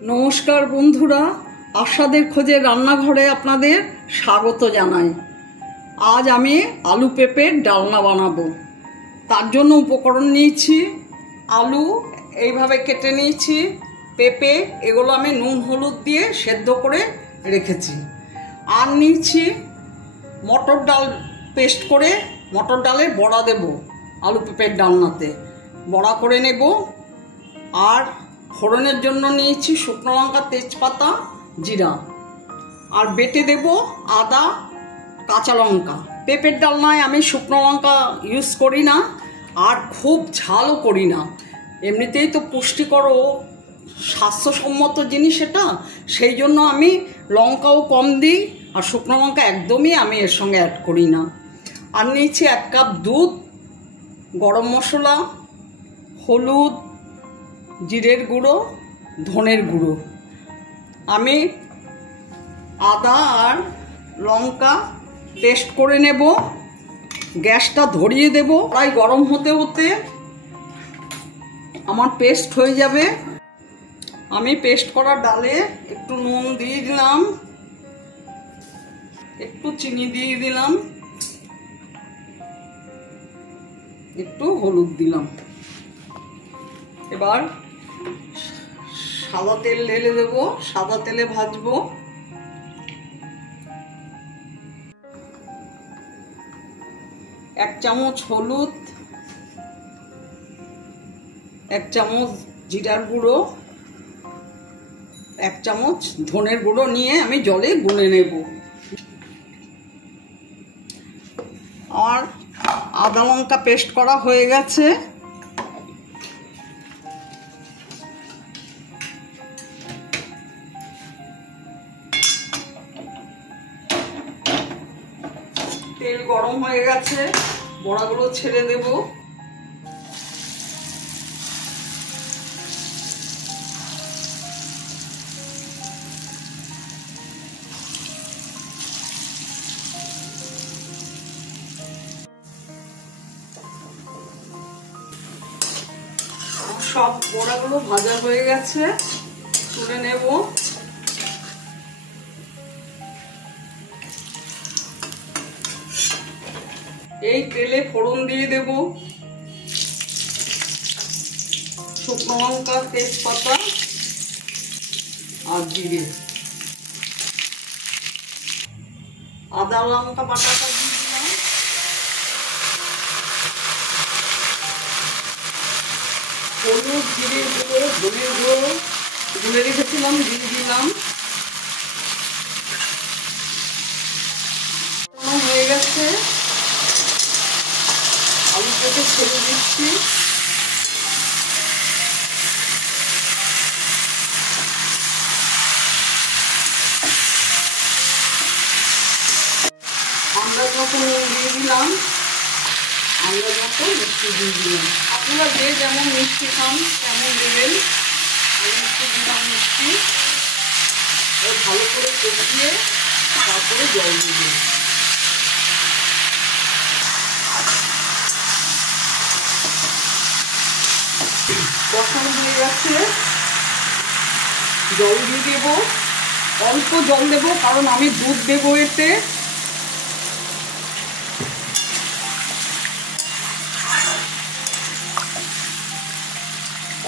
नमस्कार बंधुरा आशादेर खोजे रान्नाघरे आपनादेर स्वागत जानाई। आज आमी आलू पेपर डालना बानाबो। तार जोन्नो उपकरण निয়েছি आलू এইভাবে কেটে নিয়েছি, পেঁপে এগুলো আমি নুন হলুদ দিয়ে সেদ্ধ করে রেখেছি। আর নিয়েছি মটর ডাল পেস্ট করে, মটর ডালের বড়া দেব আলু পেঁপের ডালনাতে, বড়া করে নেব। আর ফোড়নের জন্য নিয়েছি শুকনো লঙ্কা, তেজপাতা, জিরা। আর বেটে দেব আদা, কাঁচা লঙ্কা। পেঁপের ডালনায় আমি শুকনো লঙ্কা ইউজ করি না, আর খুব ঝালও করি না। এমনিতেই তো পুষ্টিকর ও স্বাস্থ্যসম্মত জিনিস এটা, সেই জন্য আমি লঙ্কাও কম দিই, আর শুকনো লঙ্কা একদমই আমি এর সঙ্গে অ্যাড করি না। আর নিয়েছি 1 কাপ দুধ, গরম মশলা, হলুদ, জিরের গুঁড়ো, ধনের গুঁড়ো। আমি আদা আর লঙ্কা পেস্ট করে নেব। গ্যাসটা ধরিয়ে দেব, প্রায় গরম হতে হতে আমার পেস্ট হয়ে যাবে। আমি পেস্ট করা ডালে একটু নুন দিয়ে দিলাম, একটু চিনি দিয়ে দিলাম, একটু হলুদ দিলাম। এবার সাদা তেল ঢেলে দেব, সাদা তেলে ভাজবো। এক চামচ হলুদ, 1 চামচ জিরার গুঁড়ো, 1 চামচ ধনের গুঁড়ো নিয়ে আমি জলে গুলে নেব। আর আদা লঙ্কা পেস্ট করা হয়ে গেছে। তেল গরম হয়ে গেছে, বড়াগুলো ছেড়ে দেব। সব বড়াগুলো ভাজা হয়ে গেছে, তুলে নেব। এই তেলে ফোড়ন দিয়ে দেব শুকনো লঙ্কা, তেজপাতা আর জিরে। আদা লঙ্কা বাটাটা দিয়ে দিলাম। হলুদ, জিরে গুঁড়ো, ধনের গুঁড়ো গুলে রেখেছিলাম দিয়ে দিলাম। হয়ে গেছে, আলুটাকে ছেড়ে দিচ্ছি। আন্দাজ মতো নুন দিয়ে দিলাম, আন্দাজ মতো মিষ্টি দিয়ে দিলাম। আপনারা যে যেমন মিষ্টি খান তেমন দেবেন। আমি একটু দিলাম মিষ্টি। ভালো করে কষিয়ে তারপরে জল দিয়ে কষানো হয়ে গেছে। জল দিয়ে দেব, অল্প জল দেব, কারণ আমি দুধ দেবো এতে।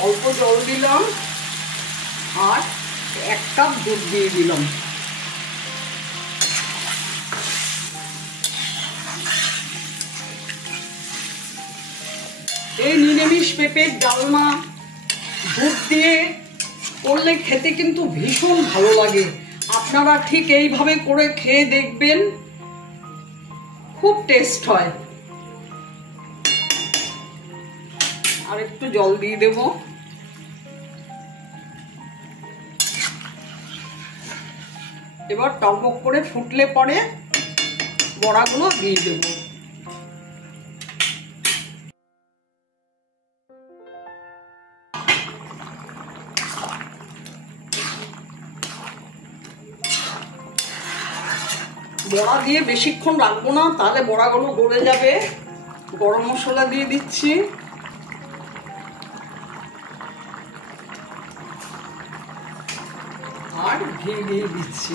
অল্প জল দিলাম আর 1 কাপ দুধ দিয়ে দিলাম। এই নিরামিষ পেঁপের ডালনা দুধ দিয়ে করলে খেতে কিন্তু ভীষণ ভালো লাগে। আপনারা ঠিক এইভাবে করে খেয়ে দেখবেন, খুব টেস্ট হয়। আর একটু জল দিয়ে দেব। এবার টকবক করে ফুটলে পরে বড়াগুলো দিয়ে দেব। বড়া দিয়ে বেশিক্ষণ রাখবো না, তাহলে বড়াগুলো গলে যাবে। গরম মশলা দিয়ে দিচ্ছি, আর ঘি দিয়ে দিচ্ছি।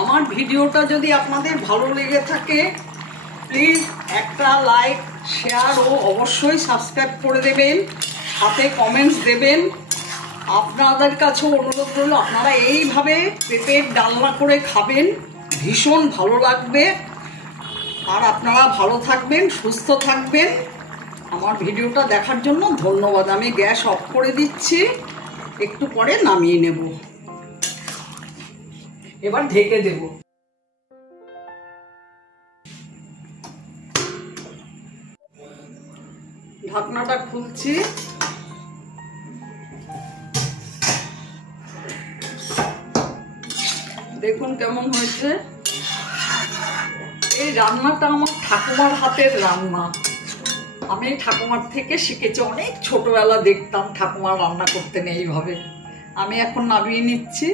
আমার ভিডিওটা যদি আপনাদের ভালো লেগে থাকে প্লিজ একটা লাইক, শেয়ার ও অবশ্যই সাবস্ক্রাইব করে দেবেন, সাথে কমেন্টস দেবেন। আপনাদের কাছেও অনুরোধ রইল আপনারা এইভাবে পেঁপের ডালনা করে খাবেন, ভীষণ ভালো লাগবে। আর আপনারা ভালো থাকবেন, সুস্থ থাকবেন। আমার ভিডিওটা দেখার জন্য ধন্যবাদ। আমি গ্যাস অফ করে দিচ্ছি, একটু পরে নামিয়ে নেব। এবার ঢেকে দেব। ঢাকনাটা খুলছি। দেখুন কেমন হয়েছে। এই রান্নাটা আমার ঠাকুমার হাতের রান্না। আমি ঠাকুমার থেকে শিখেছি, অনেক ছোটবেলা দেখতাম ঠাকুমা রান্না করতেন এইভাবে। আমি এখন নামিয়ে নিচ্ছি।